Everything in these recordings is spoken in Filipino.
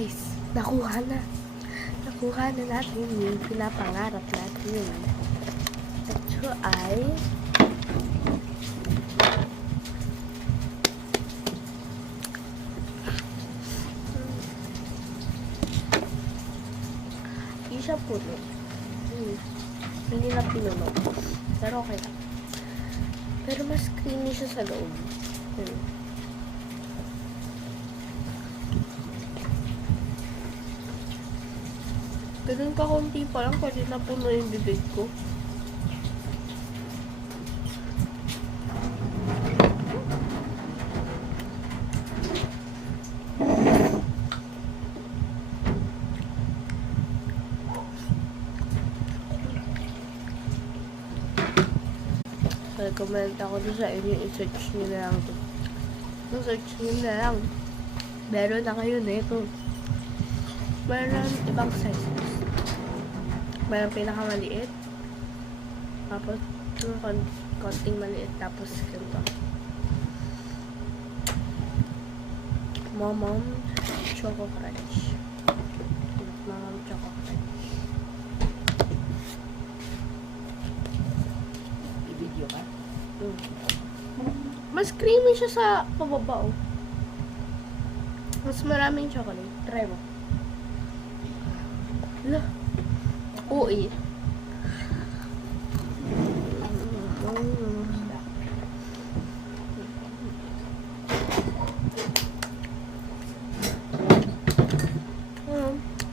guys, nakuha na. Nakuha na natin yung pinapangarap natin. Ito ay hindi siya puno. Hindi na pinuno. Pero okay lang. Pero mas creamy siya sa loob. Ganun ka konti pa lang, pwede na puno yung bibig ko. Comment ako doon sa inyo, i-search nyo na lang ito. I-search nyo na lang. Meron na kayo na ito. Meron ibang sizes. Meron pinakamaliit. Tapos, konting maliit. Tapos, ganito. Momom Choco Crunch. Momom Choco Crunch. I-video ka? Mas creamy siya sa pababa, oh. Mas maraming chocolate. Try mo. Hala. Oo, eh.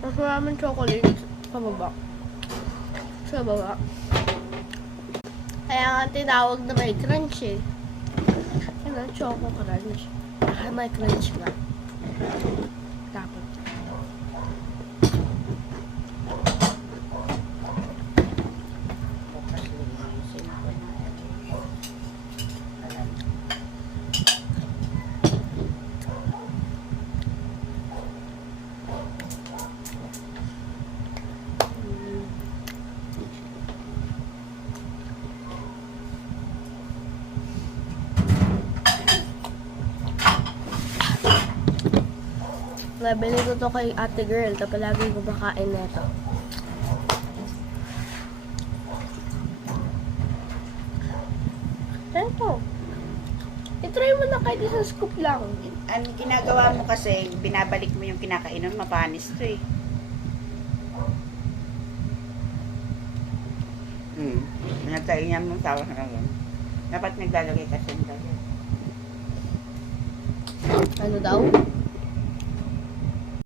Mas maraming chocolate sa baba. Sa baba. Kaya nga tinawag na may crunch eh. Yan ang choco crunch. May crunch nga. Tapos. Nabili ko to kay ate girl, tapos lagi ko makain na ito. Ito. I-try mo na kahit isang scoop lang. Ang ginagawa mo kasi, binabalik mo yung kinakainan, mapanis to eh. Nagkainyan mong tawa na lang. Dapat naglalagay kasi ng dahil. Ano daw?